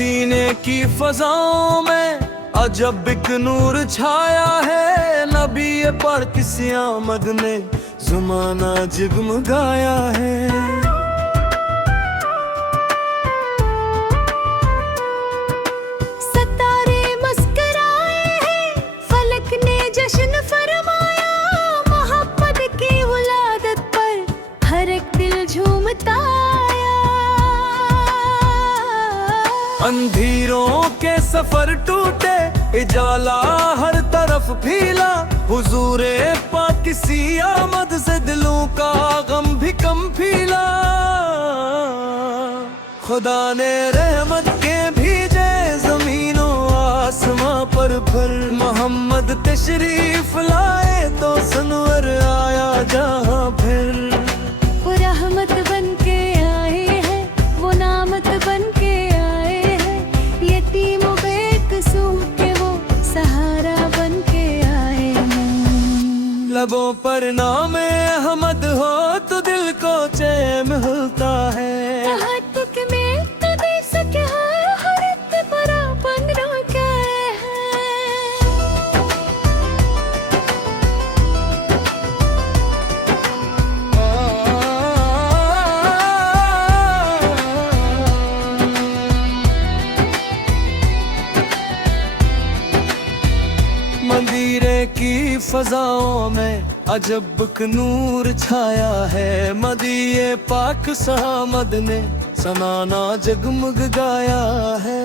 मदीने की फजाओं में अजब एक नूर छाया है। नबी पर किसी आमद ने ज़माना जगमगाया है। सितारे मुस्कुराए हैं, फलक ने जश्न फरमाया। मोहम्मद की विलादत पर हर एक दिल झूमता आया। अंधेरों के सफर टूटे, उजाला हर तरफ फैला। हुजूरे पाक किसी आमद से दिलों का गम भी कम फैला। खुदा ने रहमत के भेजे ज़मीनों आसमां पर फिर। मोहम्मद तशरीफ लाए तो सनवर आया जहां फिर। वो रहमत बन के आए हैं, वो नामत बन के आए हैं। यतीम बेकसूर के वो सहारा बन के आए हैं। लबों पर नाम अहमद हो तो दिल को चैन मिलता है। तहक़्क़ुक़ में तो दे सके हर एक परापन रोके मदीने की फजाओं में अजब एक नूर छाया है। मदीए पाक सहमद ने सनाना जगमगाया है।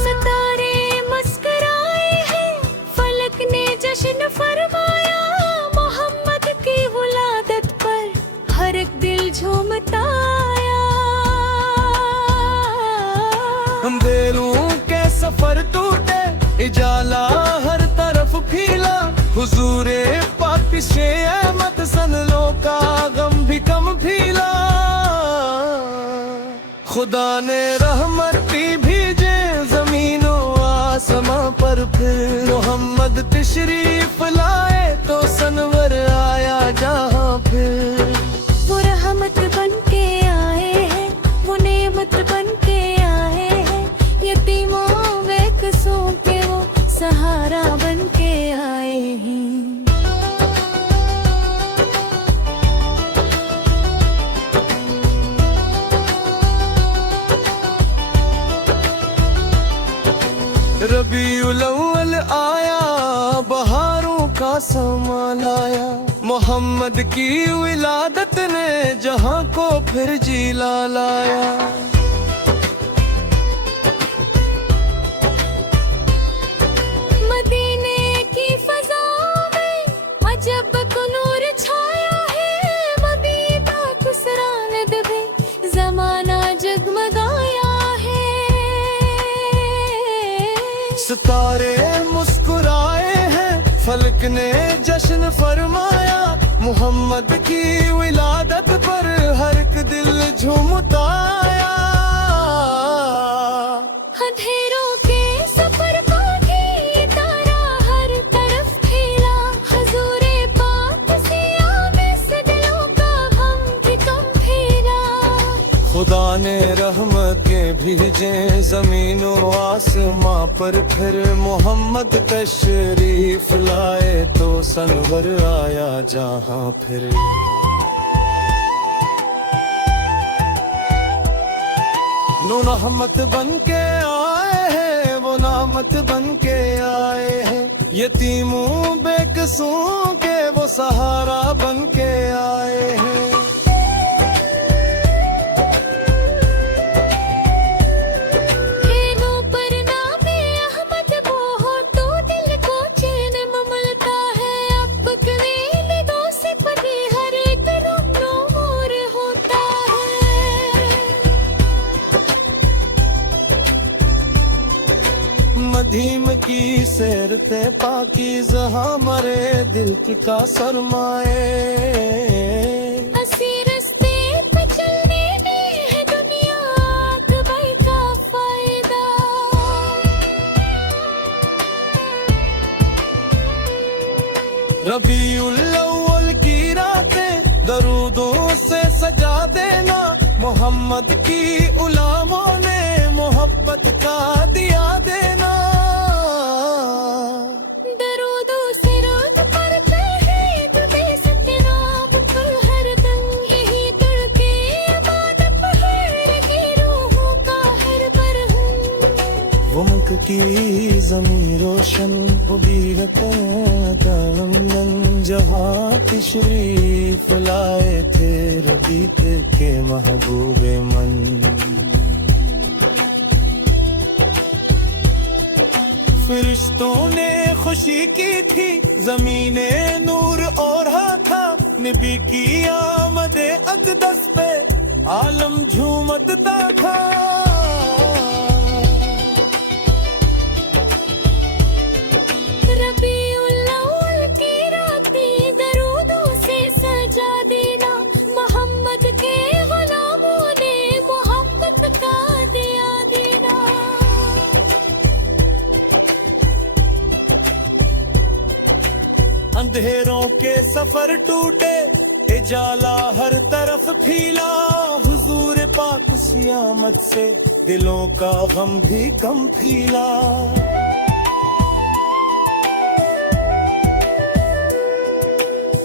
सितारे मुस्कुराए हैं, फलक ने जश्न फरमाया। मोहम्मद की विलादत पर हर एक दिल झूमता आया। अंधेरों के सफर टूटे, उजाला हर तरफ फैला। हुजूरे पाक से अहमद सनलों का गम भी कम फैला। खुदा ने रहमत भेजे ज़मीनों आसमां पर फिर। मोहम्मद तशरीफ लाए तो सनवर आया जहां फिर। वो रहमत बन के आए हैं, वो नेमत बन के आए हैं। यतीमों बेकसूरों के वो सहारा बन के आए हैं। रबीउल अव्वल आया, बहारों का समा लाया। मोहम्मद की विलादत ने जहां को फिर जिला लाया। मदीने की फजाओं में अजब नूर छाया है। मदीना कुसरानद भी ज़माना जगमगाया है। सितारे मुस्कुराए हैं, फलक ने जश्न फरमाया। मोहम्मद की विलादत पर हर एक दिल झूमता आया। अंधेरों के सफर को भी तारा हर तरफ फैला। हुजूरे पाक से आमे से दिलों का गम भी कम फैला। खुदा ने रहमत के भेजे ज़मीनों आसमां पर फिर। मोहम्मद तशरीफ लाए तो सनवर आया जहां फिर। नो रहमत बन के आए हैं, वो नामत बन के आए हैं। यतीमों बेकसूरों के वो सहारा बन के आए हैं। मदीम की सैर ते पाकीज़ा हमारे दिल की का सरमाए। हंसी रस्ते पे चलने में है दुनिया भाई का फायदा। रबीउल अव्वल की रातें दरूदों मोहम्मद की गुलामों ने मोहब्बत का दिया देना। दरूदो सिरात पर तहरीक दे सकते नाम पर हर दम यही तड़के इबादत हर की रूहों का हर बरहम। वो मुल्क की ज़मीं रोशन वो बीरतन जहाँ तशरीफ लाए थे रबीत के महबूबे मन। फरिश्तों ने खुशी की थी ज़मीने नूर ओढ़ा था। नबी की आमदे अक़दस पे आलम झूमता था। रबीउल अव्वल की रातें दरूदों से सजा देना। मोहम्मद के गुलामों ने मोहब्बत का दिया देना। अंधेरों के सफर टूटे इजाला हर तरफ फीला। हुजूर पाक की आमद से दिलों का गम भी कम फीला।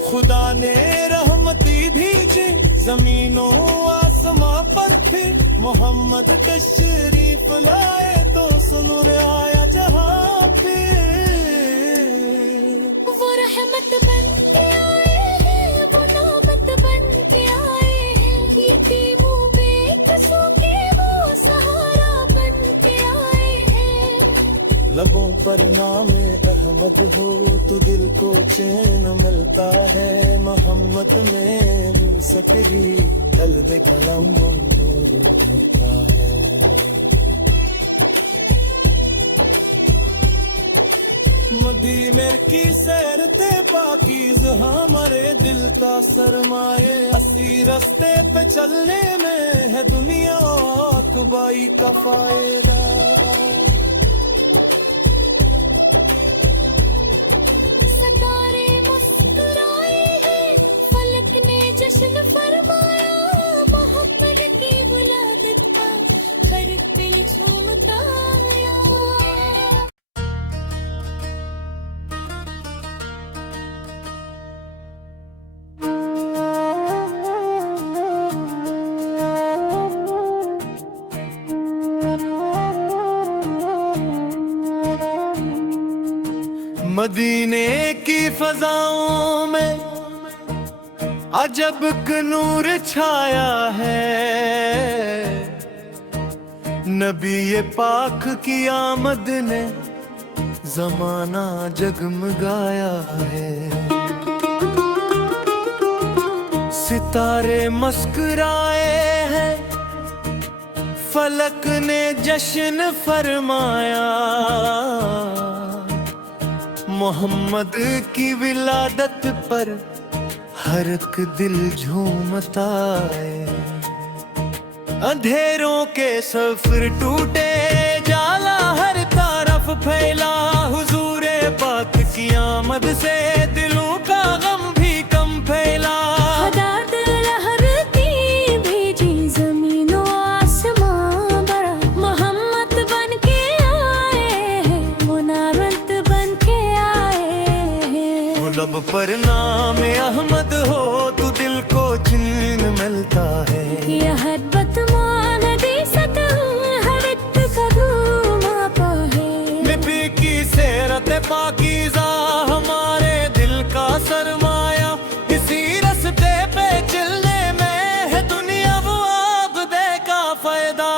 खुदा ने रहमती भेजे जमीनों आसमां पर फिर। मोहम्मद तशरीफ लाए तो सुनूर आया जहां पे। वो रहमत बन के आए हैं, वो नामत बन के आए हैं। यतीमों बेकसों के वो सहारा बन के आए हैं। लबों पर नामे अहमद हो तो दिल को चैन मिलता है। मोहम्मद में मिल सकरी दल में कलम मंजूर होता है। मदीने की सैरते पाकीज़ हमारे दिल का सरमाए। असी रस्ते पे चलने में है दुनिया कुबाई का फायदा। सितारे मुस्कुराए हैं, फलक ने जश्न फरमाया। मोहम्मद की विलादत का हर दिल झूमता आया। मदीने की फजाओं में अजब का नूर छाया है। नबी ये पाक की आमद ने जमाना जगमगाया है। सितारे मुस्कुराए हैं, फलक ने जश्न फरमाया। मोहम्मद की विलादत पर हर एक दिल झूमता है। अंधेरों के सफर टूटे जाला हर तरफ फैला। हुजूरे पाक की आमद से दिलों का गम भी कम फैला। खुदा लहरती भेजी ज़मीनों आसमां बड़ा। मोहम्मद बन के आए हैं, वो नामत बन के आए हैं। वो लब पर नाम अहमद हो तो दिल को चैन मिलता है। यह बदमान दी सतह हर एक कदम आपा है। नबी की सेरत पाकीज़ा हमारे दिल का सरमाया। इसी रास्ते पे चलने में है दुनिया वो आबदे का फायदा।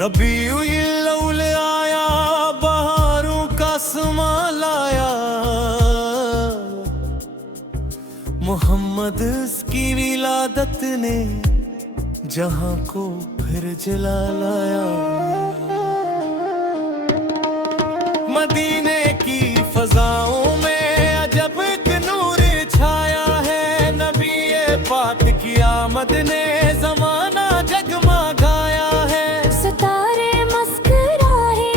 रबीउल अव्वल आया बहारों का समा लाया। मोहम्मद की विलादत ने जहां को फिर जला लाया। मदीने की फजाओं में अजब एक नूर छाया है। नबी पाक की आमद ने जमाना जगमगाया है। सितारे मुस्कुराए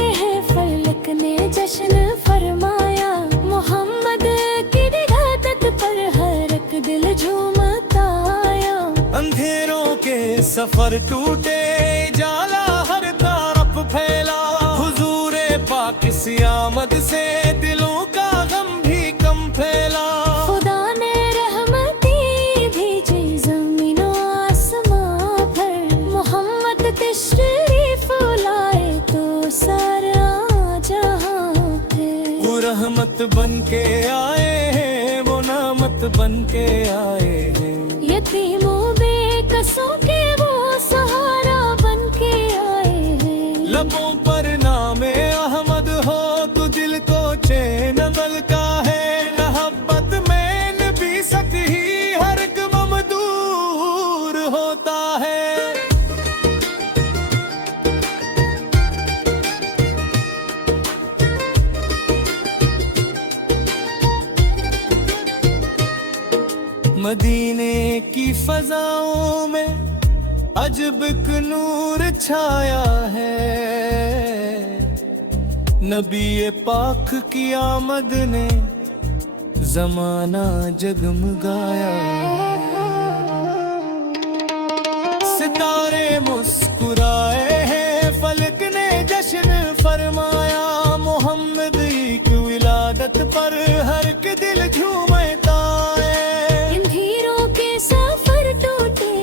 सफर टूटे जाला हर तरफ फैला, हुजूरे पाक की आमद से दिलों का गम भी कम फैला। खुदा ने रहमती भेजी ज़मीन और आसमां पर, मोहम्मद तशरीफ लाए तो सारा जहां पे। वो रहमत बन के आए हैं, वो नामत बन के आए हैं, यतीमों बेकसों के वो सहारा बन के आए हैं। लबों पर नामे अहमद हो तो दिल को चैन मिलता है, मोहब्बत में नबी सक ही हर गम दूर होता है। मदीने की फजाओं में अजब एक नूर छाया है, नबी पाक की आमद ने जमाना जगमगाया। सितारे मुस्कुराए हैं, फलक ने जश्न फरमाया, मोहम्मद की विलादत पर हर एक दिल झूमता है। अंधेरों के सफर टूटे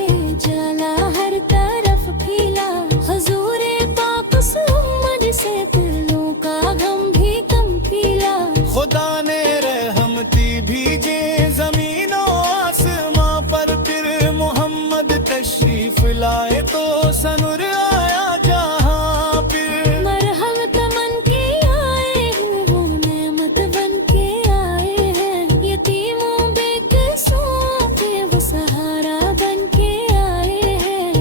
जाला हर तरफ फैला, हुजूरे पाक उम्मत से दिलों का गम भी कम फैला। खुदा ने रहमती भेजे ज़मीन और आसमां पर, फिर मोहम्मद तशरीफ लाए तो सनुर आया जहां फिर। मरहमत मन के आए हैं, वो नेमत बन के आए हैं, यतीमों बेकसों के वो सहारा बन के आए हैं।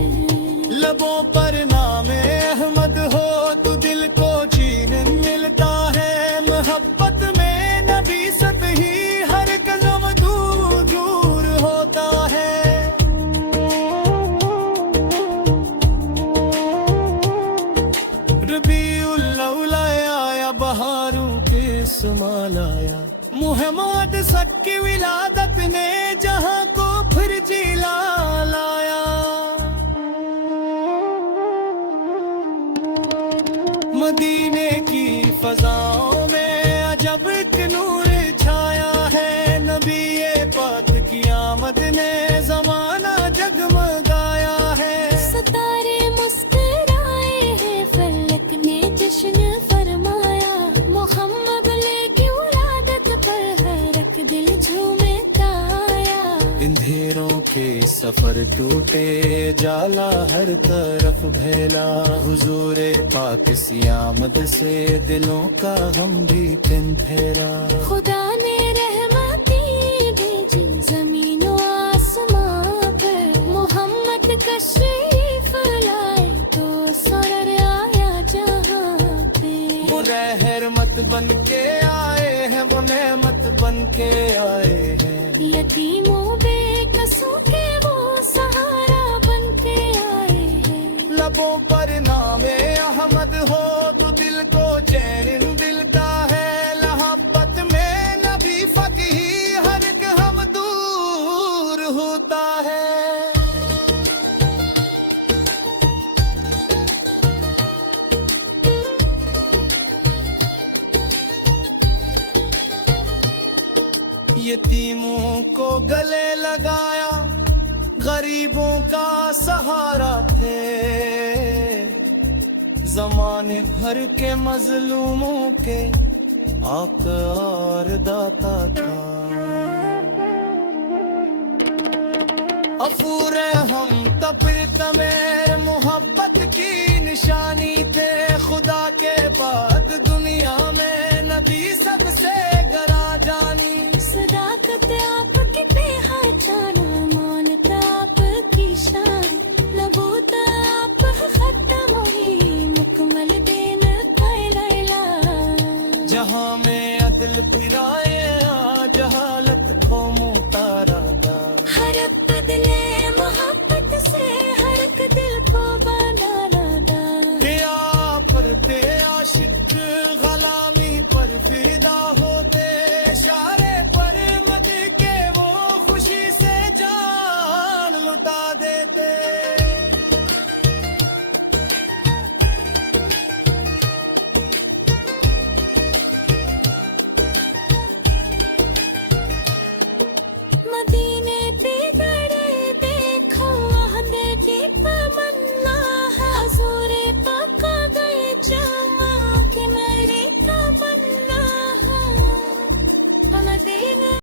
लबों पर नामे अहमद हो तो दिल को चैन मिलता है, मोहब्बत में नबी सत ही हर कदम दूर दूर होता है। रबीउल अव्वल आया, बहारों के समाल आया, मुहम्मद सक की विलादत ने जहां को फिर जिला लाया। मदीने की फजाओं में अजब एक नूर छाया है, नबी पाक की आमद ने जमाना जगमगाया है। सितारे मुस्कुराए हैं, फलक ने जश्न फरमाया, मोहम्मद की विलादत पर हर एक दिल झूमता आया। अंधेरों के सफर टूटे जाला हर तरफ फैला, हुजूरे पाक की आमद से दिलों का गम भी तिन फेरा। खुदा ने रहमती भेजी ज़मीन और आसमां पर, मोहम्मद तशरीफ लाए तो सरर आया जहां पे। वो रहमत बन के आए हैं, वो नेमत बन के आए हैं, यतीमों बेकसों के वो सहारा बन के आए हैं। लबों पर नामे अहमद हो तो दिल को चैन मिलता है, मोहब्बत में नबी फकी हर एक हम दूर होता है। यतीमों को गले लगाया, गरीबों का सहारा थे, जमाने भर के मजलूमों के आका और दाता था। अफूर हम तपिर तमेर मोहब्बत की निशानी थे, खुदा के बाद दुनिया में नबी सबसे